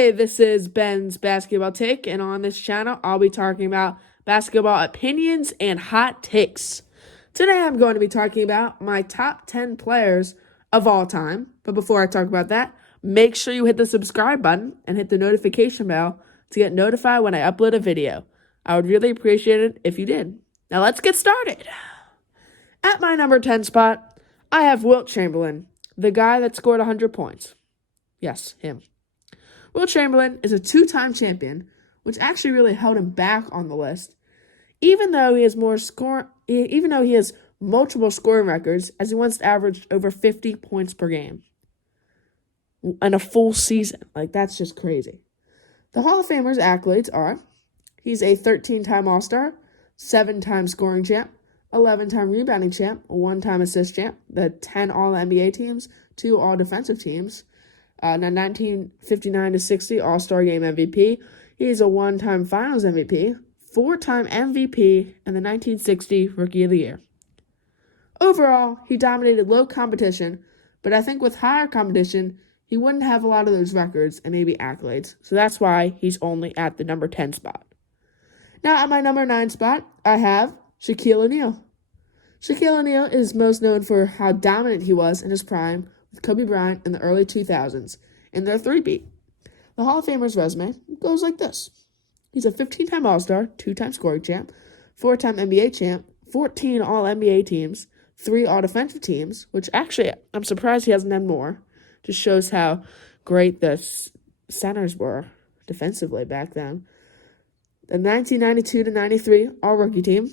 Hey, this is Ben's Basketball Take, and on this channel, I'll be talking about basketball opinions and hot takes. Today, I'm going to be talking about my top 10 players of all time. But before I talk about that, make sure you hit the subscribe button and hit the notification bell to get notified when I upload a video. I would really appreciate it if you did. Now, let's get started. At my number 10 spot, I have Wilt Chamberlain, the guy that scored 100 points. Yes, him. Wilt Chamberlain is a two-time champion, which actually really held him back on the list. Even though he has multiple scoring records, as he once averaged over 50 points per game in a full season. That's just crazy. The Hall of Famer's accolades are: he's a 13-time All-Star, 7-time scoring champ, 11-time rebounding champ, 1-time assist champ, the 10 All-NBA teams, 2 All-Defensive teams, 1959-60 All-Star Game MVP. He's a 1-time Finals MVP, 4-time MVP, and the 1960 Rookie of the Year. Overall, he dominated low competition, but I think with higher competition, he wouldn't have a lot of those records and maybe accolades, so that's why he's only at the number 10 spot. Now, at my number 9 spot, I have Shaquille O'Neal. Shaquille O'Neal is most known for how dominant he was in his prime with Kobe Bryant in the early 2000s in their three-peat. The Hall of Famer's resume goes like this. He's a 15-time All-Star, 2-time scoring champ, 4-time NBA champ, 14 All-NBA teams, 3 All-Defensive teams, which actually I'm surprised he hasn't had more. Just shows how great the centers were defensively back then. The 1992-93 All-Rookie team,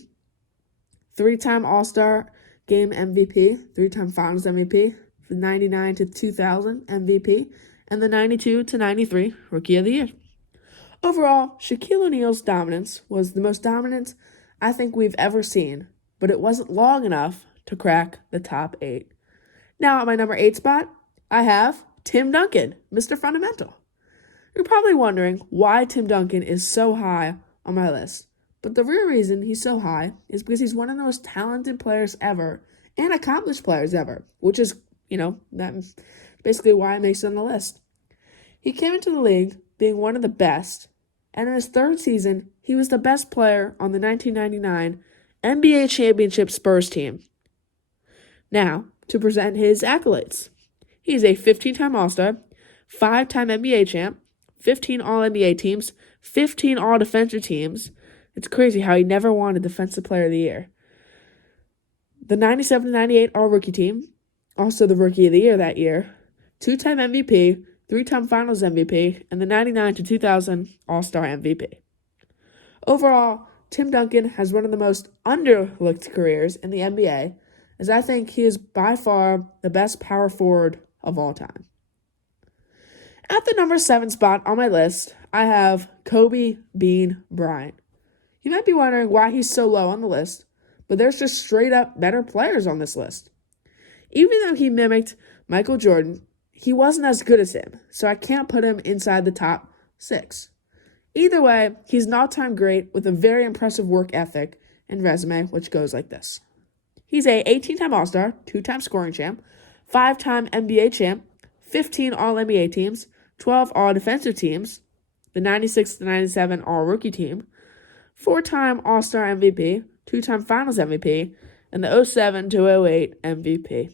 3-time All-Star Game MVP, 3-time Finals MVP, the 99-2000 MVP, and the 92-93 Rookie of the Year. Overall, Shaquille O'Neal's dominance was the most dominant I think we've ever seen, but it wasn't long enough to crack the top 8. Now, at my number 8 spot, I have Tim Duncan, Mr. Fundamental. You're probably wondering why Tim Duncan is so high on my list, but the real reason he's so high is because he's one of the most talented players ever and accomplished players ever, which is that's basically why it makes it on the list. He came into the league being one of the best, and in his third season, he was the best player on the 1999 NBA Championship Spurs team. Now, to present his accolades. He's a 15-time All-Star, 5-time NBA champ, 15 All-NBA teams, 15 All-Defensive teams. It's crazy how he never won a Defensive Player of the Year. The 97-98 All-Rookie team, also the Rookie of the Year that year, 2-time MVP, 3-time Finals MVP, and the 99-2000 All-Star MVP. Overall, Tim Duncan has one of the most underlooked careers in the NBA, as I think he is by far the best power forward of all time. At the number 7 spot on my list, I have Kobe Bean Bryant. You might be wondering why he's so low on the list, but there's just straight up better players on this list. Even though he mimicked Michael Jordan, he wasn't as good as him, so I can't put him inside the top 6. Either way, he's an all-time great with a very impressive work ethic and resume, which goes like this. He's a 18-time All-Star, 2-time scoring champ, 5-time NBA champ, 15 All-NBA teams, 12 All-Defensive teams, the 96-97 All-Rookie team, 4-time All-Star MVP, 2-time Finals MVP, and the 07-08 MVP.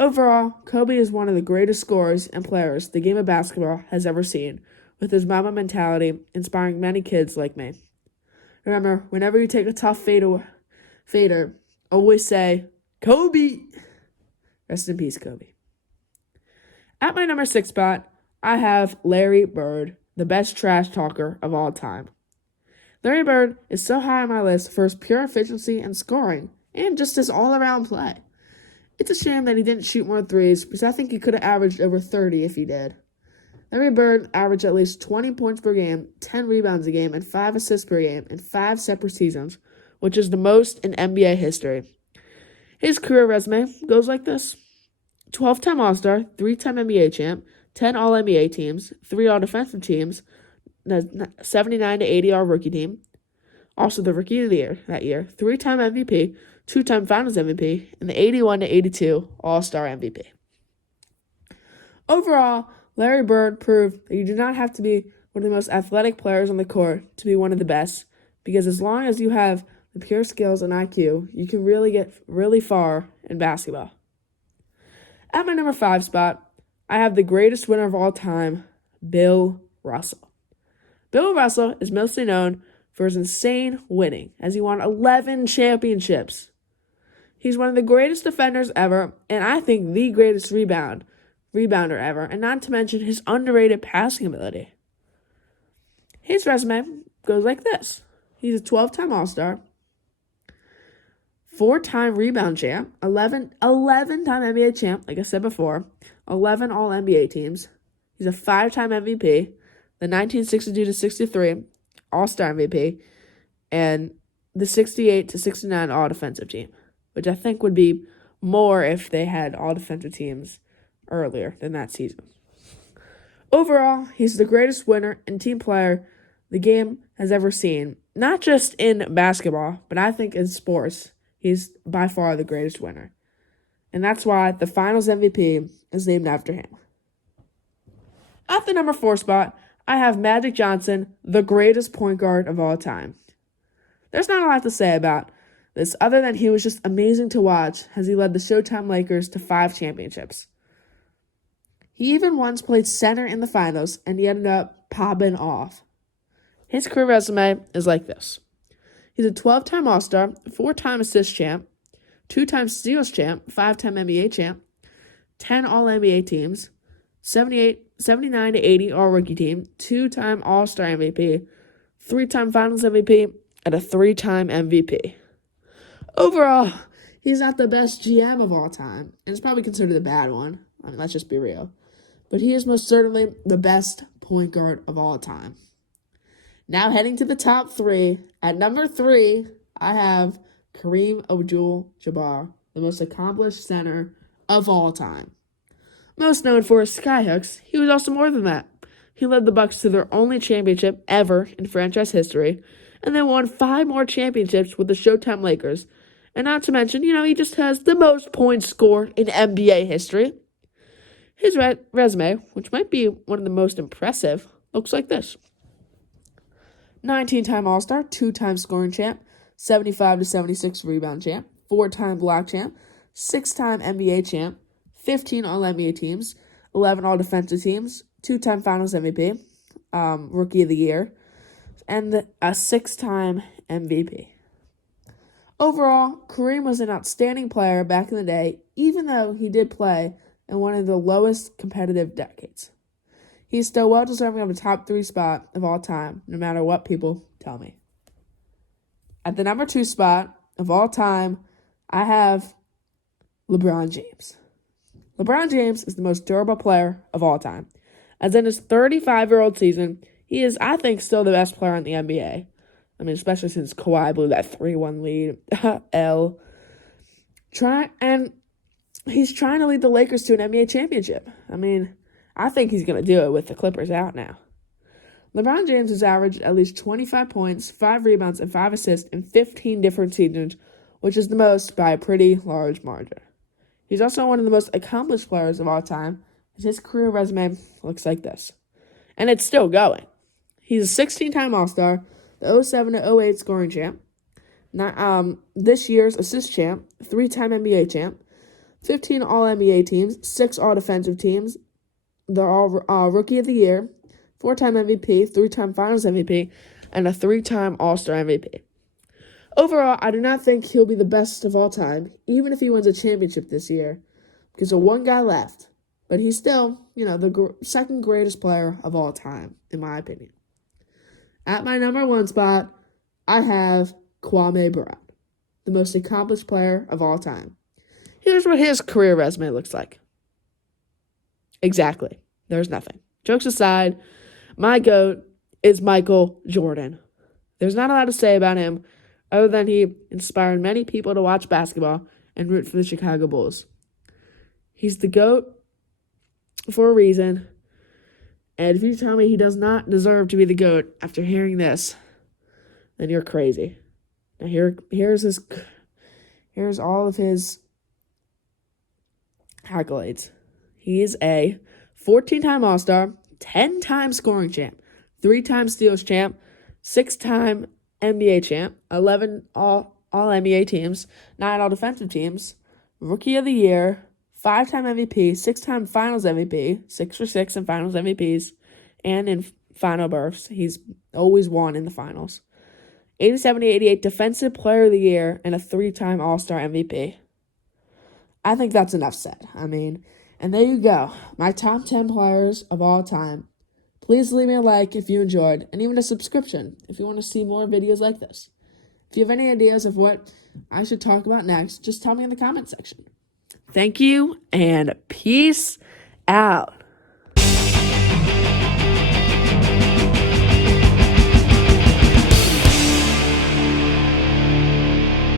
Overall, Kobe is one of the greatest scorers and players the game of basketball has ever seen, with his Mamba mentality inspiring many kids like me. Remember, whenever you take a tough fader, always say, Kobe! Rest in peace, Kobe. At my number 6 spot, I have Larry Bird, the best trash talker of all time. Larry Bird is so high on my list for his pure efficiency and scoring, and just his all-around play. It's a shame that he didn't shoot more threes, because I think he could have averaged over 30 if he did. Larry Bird averaged at least 20 points per game, 10 rebounds a game, and 5 assists per game in 5 separate seasons, which is the most in NBA history. His career resume goes like this. 12-time All-Star, 3-time NBA champ, 10 All-NBA teams, 3 All-Defensive teams, the 79-80 All-Rookie team, also the Rookie of the Year that year, 3-time MVP, 2-time Finals MVP, and the 81-82 All-Star MVP. Overall, Larry Bird proved that you do not have to be one of the most athletic players on the court to be one of the best, because as long as you have the pure skills and IQ, you can really get really far in basketball. At my number 5 spot, I have the greatest winner of all time, Bill Russell. Bill Russell is mostly known for his insane winning, as he won 11 championships. He's one of the greatest defenders ever, and I think the greatest rebounder ever, and not to mention his underrated passing ability. His resume goes like this. He's a 12-time All-Star, 4-time rebound champ, 11-time NBA champ, like I said before, 11 All-NBA teams. He's a 5-time MVP, the 1962-63 All-Star MVP, and the 68-69 All-Defensive team, which I think would be more if they had All-Defensive teams earlier than that season. Overall, he's the greatest winner and team player the game has ever seen, not just in basketball, but I think in sports. He's by far the greatest winner. And that's why the Finals MVP is named after him. At the number 4 spot, I have Magic Johnson, the greatest point guard of all time. There's not a lot to say about this other than he was just amazing to watch as he led the Showtime Lakers to 5 championships. He even once played center in the finals, and he ended up popping off. His career resume is like this. He's a 12-time All-Star, 4-time assist champ, 2-time steals champ, 5-time NBA champ, 10 All-NBA teams, 79-80 All-Rookie team, 2-time All-Star MVP, 3-time Finals MVP, and a 3-time MVP. Overall, he's not the best GM of all time, and it's probably considered a bad one. I mean, let's just be real. But he is most certainly the best point guard of all time. Now heading to the top 3. At number 3, I have Kareem Abdul-Jabbar, the most accomplished center of all time. Most known for his skyhooks, he was also more than that. He led the Bucks to their only championship ever in franchise history, and then won 5 more championships with the Showtime Lakers. And not to mention, he just has the most points scored in NBA history. His resume, which might be one of the most impressive, looks like this. 19-time All-Star, 2-time scoring champ, 75-76 rebound champ, 4-time block champ, 6-time NBA champ, 15 All-NBA teams, 11 All-Defensive teams, 2-time Finals MVP, Rookie of the Year, and a 6-time MVP. Overall, Kareem was an outstanding player back in the day, even though he did play in one of the lowest competitive decades. He's still well-deserving of a top 3 spot of all time, no matter what people tell me. At the number 2 spot of all time, I have LeBron James. LeBron James is the most durable player of all time. As in his 35-year-old season, he is, I think, still the best player in the NBA. I mean, especially since Kawhi blew that 3-1 lead. He's trying to lead the Lakers to an NBA championship. I mean, I think he's going to do it with the Clippers out now. LeBron James has averaged at least 25 points, 5 rebounds, and 5 assists in 15 different seasons, which is the most by a pretty large margin. He's also one of the most accomplished players of all time, and his career resume looks like this. And it's still going. He's a 16-time All-Star, the 07-08 scoring champ, this year's assist champ, 3-time NBA champ, 15 All-NBA teams, 6 All-Defensive teams, the Rookie of the Year, 4-time MVP, 3-time Finals MVP, and a 3-time All-Star MVP. Overall, I do not think he'll be the best of all time, even if he wins a championship this year, because there's one guy left. But he's still, the second greatest player of all time, in my opinion. At my number 1 spot, I have Kwame Brown, the most accomplished player of all time. Here's what his career resume looks like. Exactly. There's nothing. Jokes aside, my GOAT is Michael Jordan. There's not a lot to say about him other than he inspired many people to watch basketball and root for the Chicago Bulls. He's the GOAT for a reason. And if you tell me he does not deserve to be the GOAT after hearing this, then you're crazy. Now here's all of his accolades. He is a 14-time All-Star, 10-time scoring champ, 3-time steals champ, 6-time NBA champ, 11 All-NBA teams, 9 All-Defensive teams, Rookie of the Year, 5-time MVP, 6-time Finals MVP, 6 for 6 in Finals MVPs, and in final berths. He's always won in the finals. 87-88 Defensive Player of the Year, and a 3-time All-Star MVP. I think that's enough said. And there you go. My top 10 players of all time. Please leave me a like if you enjoyed, and even a subscription if you want to see more videos like this. If you have any ideas of what I should talk about next, just tell me in the comment section. Thank you, and peace out.